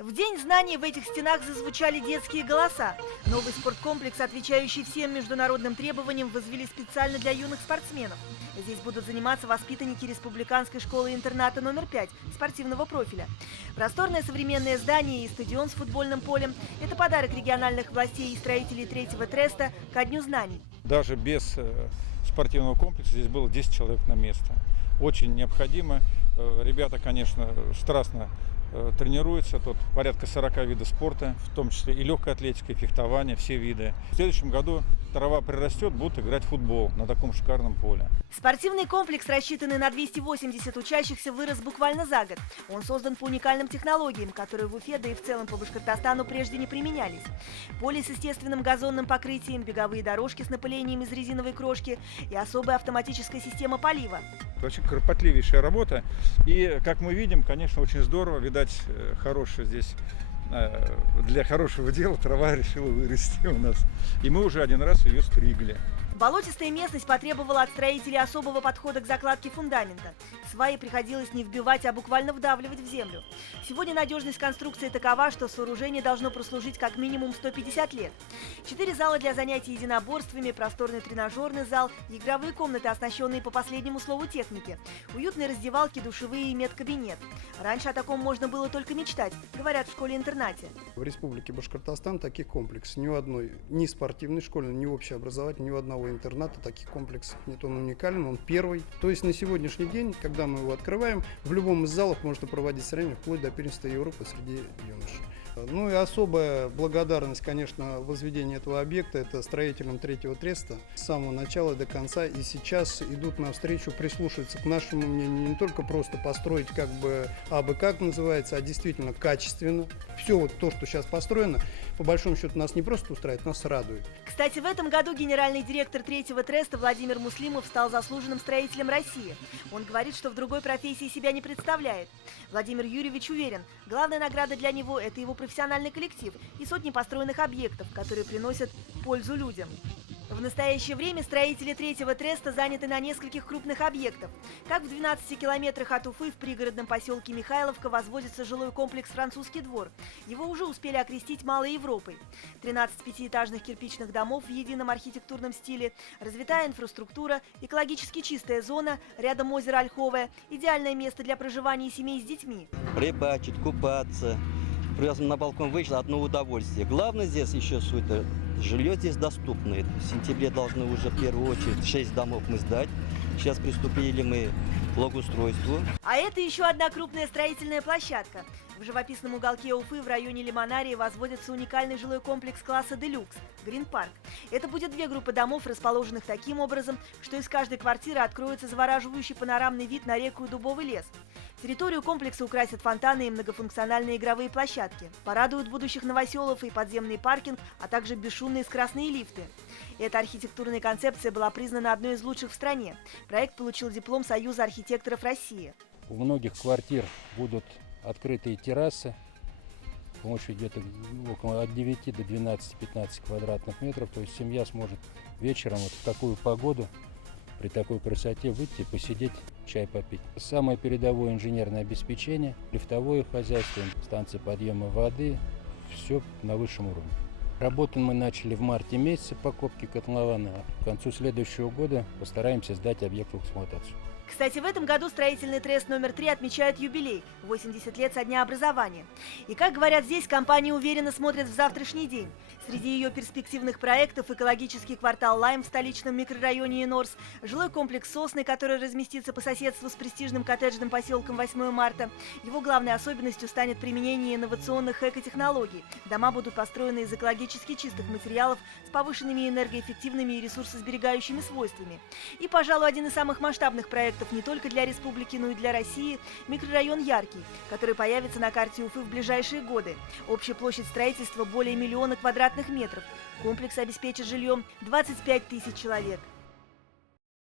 В День знаний в этих стенах зазвучали детские голоса. Новый спорткомплекс, отвечающий всем международным требованиям, возвели специально для юных спортсменов. Здесь будут заниматься воспитанники республиканской школы-интерната номер 5 спортивного профиля. Просторное современное здание и стадион с футбольным полем – это подарок региональных властей и строителей третьего треста ко Дню знаний. Даже без спортивного комплекса здесь было 10 человек на место. Очень необходимо. Ребята, конечно, страстно тренируются. Тут порядка 40 видов спорта, в том числе и легкая атлетика, и фехтование, все виды. В следующем году трава прирастет, будут играть в футбол на таком шикарном поле. Спортивный комплекс, рассчитанный на 280 учащихся, вырос буквально за год. Он создан по уникальным технологиям, которые в Уфе, да и в целом по Башкортостану прежде не применялись. Поле с естественным газонным покрытием, беговые дорожки с напылением из резиновой крошки и особая автоматическая система полива. Очень кропотливейшая работа. И, как мы видим, конечно, очень здорово. Видать, хорошая здесь, для хорошего дела трава решила вырасти у нас. И мы уже один раз ее стригли. Болотистая местность потребовала от строителей особого подхода к закладке фундамента. Сваи приходилось не вбивать, а буквально вдавливать в землю. Сегодня надежность конструкции такова, что сооружение должно прослужить как минимум 150 лет. 4 зала для занятий единоборствами, просторный тренажерный зал, игровые комнаты, оснащенные по последнему слову техники, уютные раздевалки, душевые и медкабинет. Раньше о таком можно было только мечтать, говорят в школе-интернате. В Республике Башкортостан таких комплексов ни у одной, ни спортивной школы, ни общеобразовательной, ни у одного интерната таких комплексов нет. Он уникален, он первый. То есть на сегодняшний день, когда мы его открываем, в любом из залов можно проводить соревнования вплоть до первенства Европы среди юношей. Ну и особая благодарность, конечно, возведения этого объекта – это строителям третьего треста с самого начала до конца. И сейчас идут навстречу, прислушиваются к нашему мнению, не только просто построить как бы абы как называется, а действительно качественно. Все вот то, что сейчас построено, по большому счету нас не просто устраивает, нас радует. Кстати, в этом году генеральный директор третьего треста Владимир Муслимов стал заслуженным строителем России. Он говорит, что в другой профессии себя не представляет. Владимир Юрьевич уверен, главная награда для него – это его профессиональный коллектив и сотни построенных объектов, которые приносят пользу людям. В настоящее время строители третьего треста заняты на нескольких крупных объектах. Так, в 12 километрах от Уфы в пригородном поселке Михайловка возводится жилой комплекс «Французский двор». Его уже успели окрестить Малой Европой. 13 пятиэтажных кирпичных домов в едином архитектурном стиле, развитая инфраструктура, экологически чистая зона, рядом озеро Ольховое, идеальное место для проживания семей с детьми. Рыбачить, купаться. Просто на балкон вышел, одно удовольствие. Главное здесь еще суть, жилье здесь доступно. В сентябре должны уже в первую очередь 6 домов мы сдать. Сейчас приступили мы к благоустройству. А это еще одна крупная строительная площадка. В живописном уголке Уфы в районе Лимонарии возводится уникальный жилой комплекс класса «Делюкс» – Грин-парк. Это будет 2 группы домов, расположенных таким образом, что из каждой квартиры откроется завораживающий панорамный вид на реку и дубовый лес. Территорию комплекса украсят фонтаны и многофункциональные игровые площадки. Порадуют будущих новоселов и подземный паркинг, а также бесшумные скоростные лифты. Эта архитектурная концепция была признана одной из лучших в стране. Проект получил диплом Союза архитекторов России. У многих квартир будут открытые террасы. Площадь где-то около от 9 до 12-15 квадратных метров. То есть семья сможет вечером вот в такую погоду, при такой красоте выйти, посидеть, чай попить. Самое передовое инженерное обеспечение, лифтовое хозяйство, станция подъема воды, все на высшем уровне. Работу мы начали в марте месяце покупки котлована. К концу следующего года постараемся сдать объект в эксплуатацию. Кстати, в этом году строительный трест номер 3 отмечает юбилей – 80 лет со дня образования. И, как говорят здесь, компания уверенно смотрит в завтрашний день. Среди ее перспективных проектов – экологический квартал «Лайм» в столичном микрорайоне Енорс, жилой комплекс «Сосны», который разместится по соседству с престижным коттеджным поселком 8 марта. Его главной особенностью станет применение инновационных экотехнологий. Дома будут построены из экологически чистых материалов с повышенными энергоэффективными и ресурсосберегающими свойствами. И, пожалуй, один из самых масштабных проектов не только для республики, но и для России – микрорайон Яркий, который появится на карте Уфы в ближайшие годы. Общая площадь строительства более 1 000 000 квадратных метров. Комплекс обеспечит жильем 25 000 человек.